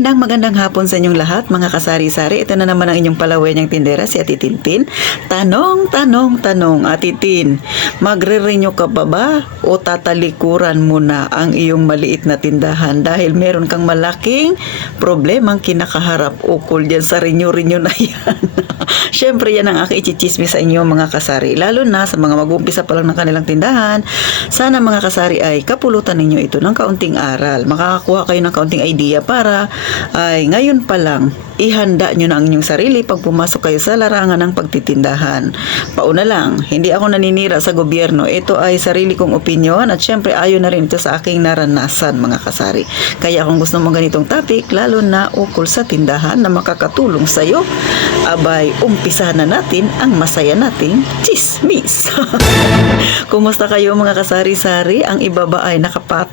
Magandang hapon sa inyong lahat, mga kasari-sari. Ito na naman ang inyong palawanyang tindera, si Ate Tintin. Tanong, Ate Tin, magre-renew ka ba o tatalikuran mo na ang iyong maliit na tindahan dahil meron kang malaking problemang kinakaharap ukol dyan sa renew na yan? Siyempre, yan ang aking ichichismis sa inyo, mga kasari. Lalo na sa mga mag-uumpisa pa lang ng kanilang tindahan. Sana, mga kasari, ay kapulutan ninyo ito ng kaunting aral. Makakakuha kayo ng kaunting idea para ay ngayon pa lang ihanda nyo na ang inyong sarili pag pumasok kayo sa larangan ng pagtitindahan. Pauna lang, hindi ako naninira sa gobyerno. Ito ay sarili kong opinyon at syempre ayon na rin ito sa aking naranasan, mga kasari. Kaya kung gusto mong ganitong topic, lalo na ukol sa tindahan na makakatulong sa iyo, abay, umpisahan na natin ang masaya nating chismis. Kumusta kayo, mga kasari-sari? Ang iba ba ay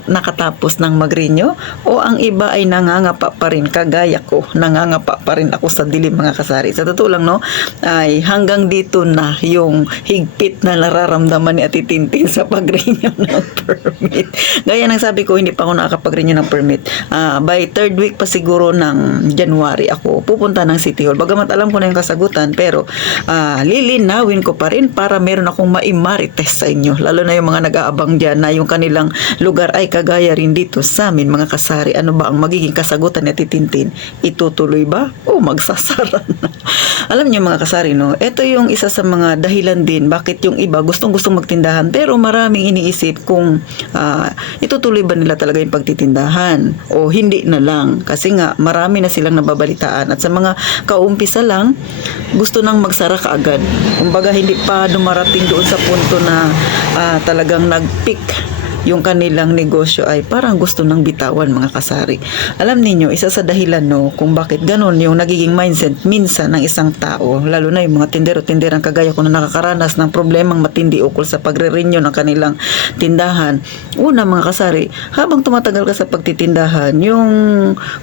nakatapos ng magrinyo o ang iba ay nangangapa pa rin kagaya ko? Nangangapa pa rin ako sa dilim, mga kasari. Sa totoo lang, no, ay hanggang dito na yung higpit na nararamdaman ni Ate Tintin sa pag-renew ng permit. Gaya ng sabi ko, hindi pa ako nakakapag-renew ng permit. By third week pa siguro ng January ako pupunta ng City Hall. Bagamat alam ko na yung kasagutan, pero lilinawin ko pa rin para meron akong maimarites sa inyo. Lalo na yung mga nag-aabang dyan na yung kanilang lugar ay kagaya rin dito sa amin, mga kasari. Ano ba ang magiging kasagutan ni Ate Tintin? Itutuloy ba o magsasara na? Alam niyo, mga kasari, no, ito yung isa sa mga dahilan din bakit yung iba gustong magtindahan pero maraming iniisip kung itutuloy ba nila talaga yung pagtitindahan o hindi na lang, kasi nga marami na silang nababalitaan at sa mga kaumpisa lang gusto nang magsara kaagad. Kumbaga hindi pa dumarating doon sa punto na talagang nag-peak yung kanilang negosyo ay parang gusto nang bitawan, mga kasari. Alam niyo, isa sa dahilan, no, kung bakit ganon yung nagiging mindset minsan ng isang tao, lalo na yung mga tindero-tinderang kagaya ko na nakakaranas ng problemang matindi ukol sa pagre-renew ng kanilang tindahan. Una, mga kasari, habang tumatagal ka sa pagtitindahan, yung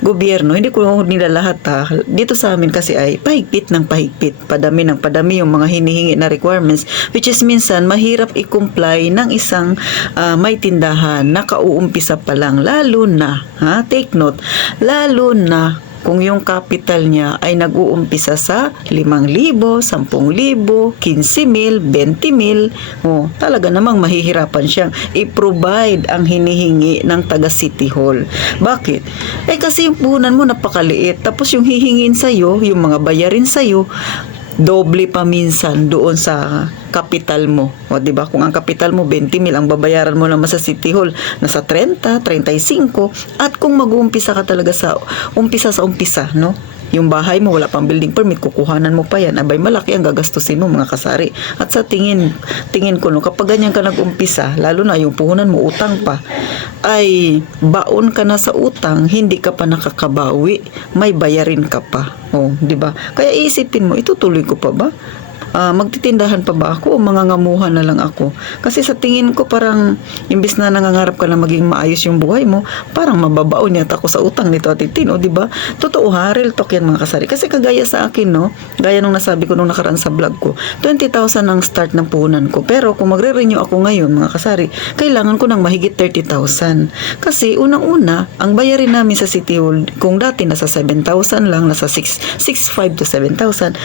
gobyerno, hindi ko nila lahat dito sa amin kasi ay pahigpit ng pahigpit, padami ng padami yung mga hinihingi na requirements, which is minsan mahirap i-comply ng isang may tindahan na kauumpisa pa lang, lalo na, take note, lalo na kung yung capital niya ay nag-uumpisa sa 5,000, 10,000, 15,000, 20,000, talaga namang mahihirapan siyang i-provide ang hinihingi ng taga City Hall. Bakit? Kasi yung puhunan mo napakaliit, tapos yung hihingin sa'yo, yung mga bayarin sa'yo, doble pa minsan doon sa kapital mo. O, diba? Kung ang kapital mo 20,000, ang babayaran mo naman sa City Hall nasa 30, 35, at kung mag-uumpisa ka talaga sa umpisa, no? Yung bahay mo, wala pang building permit, kukuhanan mo pa yan, abay malaki ang gagastusin mo, mga kasari. At sa tingin ko, no, kapag ganyan ka nag-umpisa, lalo na yung puhunan mo, utang pa, ay baon ka na sa utang, hindi ka pa nakakabawi, may bayarin ka pa. Di ba? Kaya isipin mo, itutuloy ko pa ba? Magtitindahan pa ba ako o mangangamuhan na lang ako? Kasi sa tingin ko parang imbis na nangangarap ka na maging maayos yung buhay mo, parang mababaon yata ako sa utang nito, Ate Tin, di ba? Totoo real talk yan, mga kasari. Kasi kagaya sa akin, no, gaya nung nasabi ko nung nakaraan sa vlog ko, 20,000 ang start ng puhunan ko. Pero kung magre-renew ako ngayon, mga kasari, kailangan ko ng mahigit 30,000. Kasi unang-una, ang bayarin namin sa City Hall, kung dati nasa 7,000 lang, nasa 6,500 to 7,000,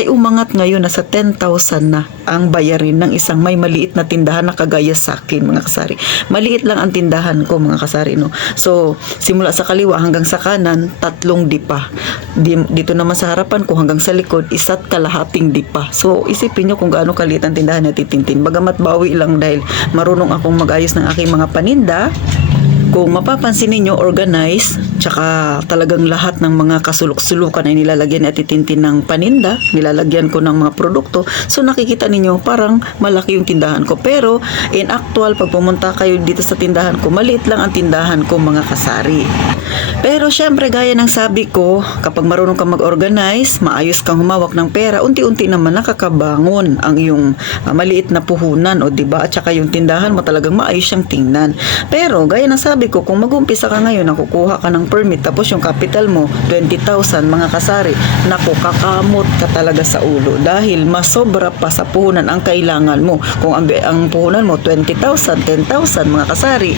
ay umangat ngayon nasa 10,000 na ang bayarin ng isang may maliit na tindahan na kagaya sa akin, mga kasari. Maliit lang ang tindahan ko, mga kasari, no. So, simula sa kaliwa hanggang sa kanan, 3 dipa. Dito naman sa harapan ko hanggang sa likod, 1.5 dipa. So, isipin nyo kung gaano kaliit ang tindahan na Tintin. Bagamat bawi lang dahil marunong akong mag-ayos ng aking mga paninda. Kung mapapansin ninyo, organize, tsaka talagang lahat ng mga kasulok-sulukan ay nilalagyan ni Ate Tintin ng paninda, nilalagyan ko ng mga produkto. So nakikita ninyo parang malaki yung tindahan ko. Pero in actual, pag pumunta kayo dito sa tindahan ko, maliit lang ang tindahan ko, mga kasari. Pero syempre, gaya ng sabi ko, kapag marunong kang mag-organize, maayos kang humawak ng pera, unti-unti naman nakakabangon ang iyong maliit na puhunan, o diba? At saka yung tindahan mo talagang maayos siyang tingnan. Pero gaya ng sabi sabi ko, kung mag-umpisa ka ngayon, nakukuha ka ng permit, tapos yung capital mo, 20,000 mga kasari, naku, kakamot ka talaga sa ulo dahil masobra pa sa puhunan ang kailangan mo. Kung ang puhunan mo, 20,000, 10,000 mga kasari.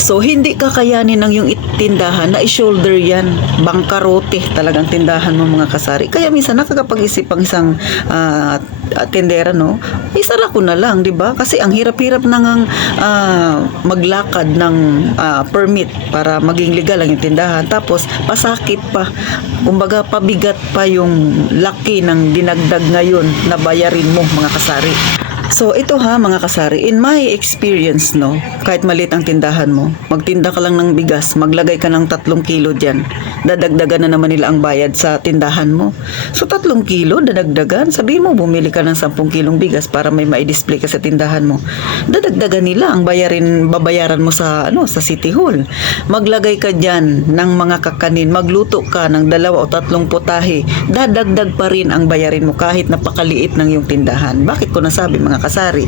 So, hindi kakayanin ng yung tindahan na i-shoulder yan. Bangkarote talagang tindahan mo mga kasari. Kaya minsan nakakapag-isip ang isang tindera, no? Isara ko na lang, di ba? Kasi ang hirap-hirap nang maglakad ng permit para maging legal ang yung tindahan. Tapos, pasakit pa. Kumbaga, pabigat pa yung laki ng dinagdag ngayon na bayarin mo mga kasari. So, ito mga kasari, in my experience, no, kahit maliit ang tindahan mo, magtinda ka lang ng bigas, maglagay ka ng 3 kilo dyan, dadagdagan na naman nila ang bayad sa tindahan mo. So, 3 kilo, dadagdagan, sabihin mo, bumili ka ng 10 kilong bigas para may ma-display ka sa tindahan mo. Dadagdagan nila ang babayaran mo sa City Hall. Maglagay ka dyan ng mga kakanin, magluto ka ng 2 o 3 putahe, dadagdag pa rin ang bayarin mo kahit napakaliit ng yung tindahan. Bakit ko nasabi mga kasari?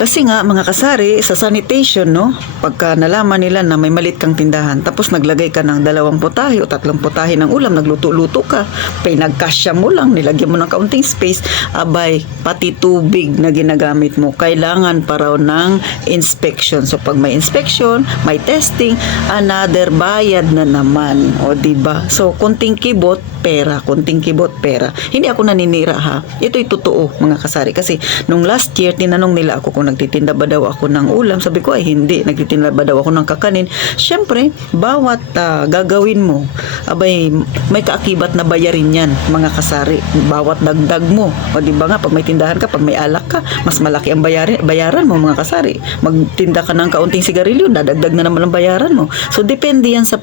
Kasi nga mga kasari, sa sanitation, no, pagka nalaman nila na may malit kang tindahan, tapos naglagay ka ng 2 putahe o 3 putahe ng ulam, nagluto-luto ka, pinagkasya mo lang, nilagyan mo ng kaunting space, abay, pati tubig na ginagamit mo, kailangan pa raw ng inspection. So pag may inspection, may testing, another bayad na naman. O diba? So kunting kibot, pera. Kunting kibot, pera. Hindi ako naninira Ito'y totoo mga kasari. Kasi nung last year, tinanong nila ako kung nagtitinda ba daw ako ng ulam. Sabi ko ay hindi, nagtitinda ba daw ako ng kakanin. Syempre, bawat gagawin mo, abay, may kaakibat na bayarin yan mga kasari. Bawat dagdag mo. O diba nga, pag may tindahan ka, pag may alak ka, mas malaki ang bayaran mo mga kasari. Magtinda ka ng kaunting sigarilyo, dadagdag na naman ang bayaran mo. So depende yan sa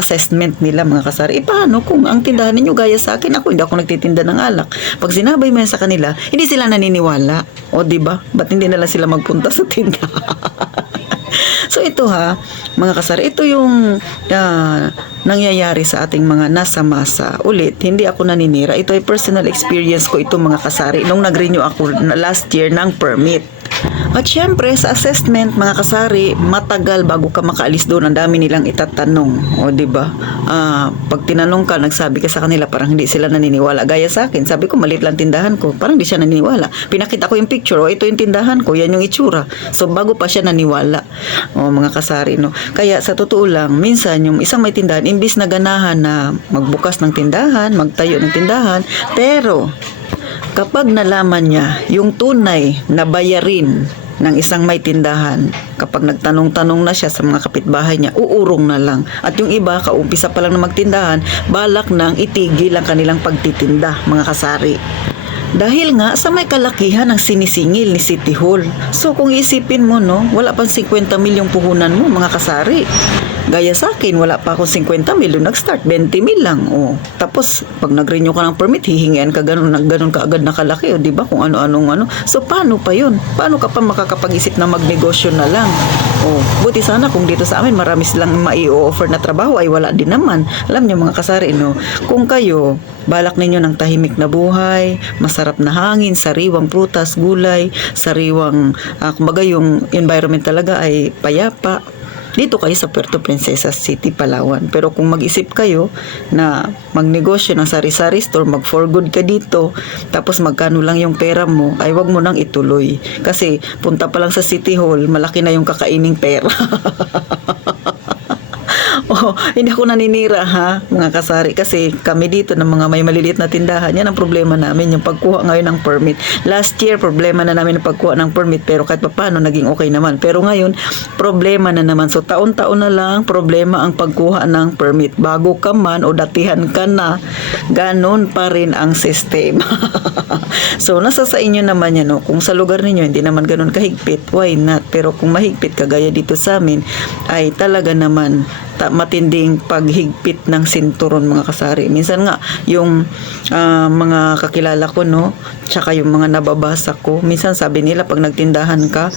assessment nila mga kasari. Paano kung ang tindahan ninyo gaya sa akin, hindi ako nagtitinda ng alak. Pag sinabay mo yan sa kanila, hindi sila naniniwala. O diba? Ba't hindi na lang sila magpunta sa tindahan? So ito mga kasari, ito yung nangyayari sa ating mga nasa masa. Ulit, hindi ako naninira. Ito ay personal experience ko ito mga kasari nung nag-renew ako last year ng permit. At syempre, sa assessment, mga kasari, matagal bago ka makaalis doon. Ang dami nilang itatanong. O, diba? Pag tinanong ka, nagsabi ka sa kanila, parang hindi sila naniniwala. Gaya sa akin, sabi ko, maliit lang tindahan ko. Parang hindi siya naniniwala. Pinakita ko yung picture, o ito yung tindahan ko, yan yung itsura. So, bago pa siya naniwala. O, mga kasari, no? Kaya, sa totoo lang, minsan, yung isang may tindahan, imbis na ganahan na magbukas ng tindahan, magtayo ng tindahan, pero kapag nalaman niya yung tunay na bayarin ng isang may tindahan, kapag nagtanong-tanong na siya sa mga kapitbahay niya, uurong na lang. At yung iba, kaumpisa pa lang na magtindahan, balak nang itigil ang kanilang pagtitinda, mga kasari. Dahil nga sa may kalakihan ng sinisingil ni City Hall. So kung isipin mo, no, wala pang 50 milyong puhunan mo mga kasari. Gaya sa akin, wala pa akong 50 milyon, nag-start 20 mil lang. Tapos pag nag-renew ka ng permit, hihingian ka ganun ka agad na kalaki, di ba? Kung ano-anong. So paano pa 'yun? Paano ka pa makakapag-isip na magnegosyo na lang? Buti sana kung dito sa amin marami silang mai-offer na trabaho, ay wala din naman. Alam niyo mga kasari, no, kung kayo balak ninyo ng tahimik na buhay, masarap na hangin, sariwang prutas, gulay, sariwang, kumbaga yung environment talaga ay payapa, dito kayo sa Puerto Princesa City, Palawan. Pero kung mag-isip kayo na magnegosyo ng sari-sari store, mag-for good ka dito, tapos magkano lang yung pera mo, ay wag mo nang ituloy. Kasi punta pa lang sa City Hall, malaki na yung kakaining pera. Hindi ako naninira mga kasari, kasi kami dito ng mga may maliliit na tindahan, yan ang problema namin, yung pagkuha ngayon ng permit. Last year problema na namin yung pagkuha ng permit, pero kahit paano naging okay naman. Pero ngayon problema na naman. So taon-taon na lang problema ang pagkuha ng permit. Bago ka man o datihan ka na, ganon pa rin ang sistema. So nasa sa inyo naman yan, no? Kung sa lugar ninyo hindi naman ganon kahigpit, why not? Pero kung mahigpit kagaya dito sa amin, ay talaga naman matinding paghigpit ng sinturon mga kasari. Minsan nga yung mga kakilala ko, no, tsaka yung mga nababasa ko, minsan sabi nila pag nagtindahan ka,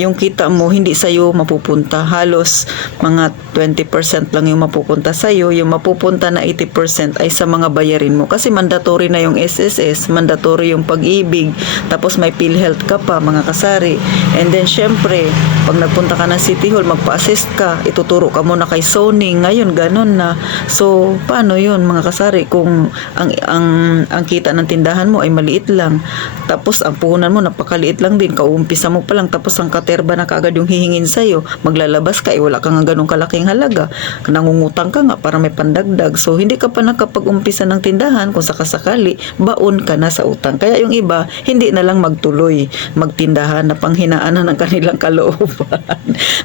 yung kita mo hindi sa'yo mapupunta, halos mga 20% lang yung mapupunta sa'yo, yung mapupunta na 80% ay sa mga bayarin mo, kasi mandatory na yung SSS, mandatory yung pag-ibig, tapos may PhilHealth ka pa mga kasari. And then syempre pag nagpunta ka ng City Hall, magpa-assist ka, ituturo ka muna kay Sony, ngayon ganun na. So paano yun mga kasari kung ang kita ng tindahan mo ay maliit lang, tapos ang puhunan mo napakaliit lang din, kauumpisa mo pa lang, tapos ang katerba na kaagad yung hihingin sa'yo, maglalabas ka, wala ka nga ganun kalaking halaga, nangungutang ka nga para may pandagdag, so hindi ka pa nakapag-umpisa ng tindahan, kung sakasakali, baon ka na sa utang. Kaya yung iba, hindi na lang magtuloy, magtindahan na panghinaan na ng kanilang kalooban.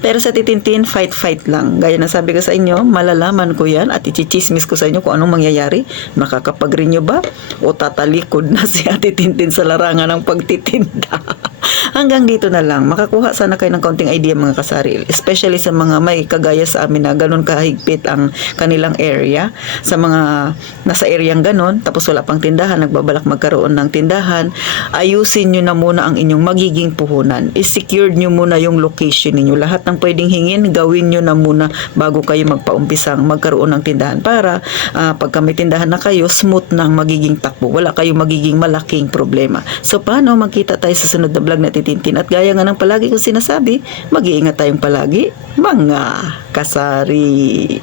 Pero sa titintin, fight lang. Gaya na sabi ko sa inyo, malalaman ko yan at ichichismis ko sa inyo kung anong mangyayari. Makakapag-renew ba? O tatalikod na si Ate Tintin sa larangan ng pagtitinda? Hanggang dito na lang. Makakuha sana kayo ng kaunting idea mga kasari. Especially sa mga may kagaya sa amin na ganun kahigpit ang kanilang area. Sa mga nasa areang ganun, tapos wala pang tindahan, nagbabalak magkaroon ng tindahan, ayusin nyo na muna ang inyong magiging puhunan. I-secured nyo muna yung location ninyo. Lahat ng pwedeng hingin, gawin nyo na muna bago kayo magpaumpisang magkaroon ng tindahan. Para pagka may tindahan na kayo, smooth na ang magiging takbo. Wala kayong magiging malaking problema. So paano? Magkita tayo sa sunod na vlog na Titintin. At gaya nga ng palagi kong sinasabi, mag-iingat tayong palagi, mga kasari.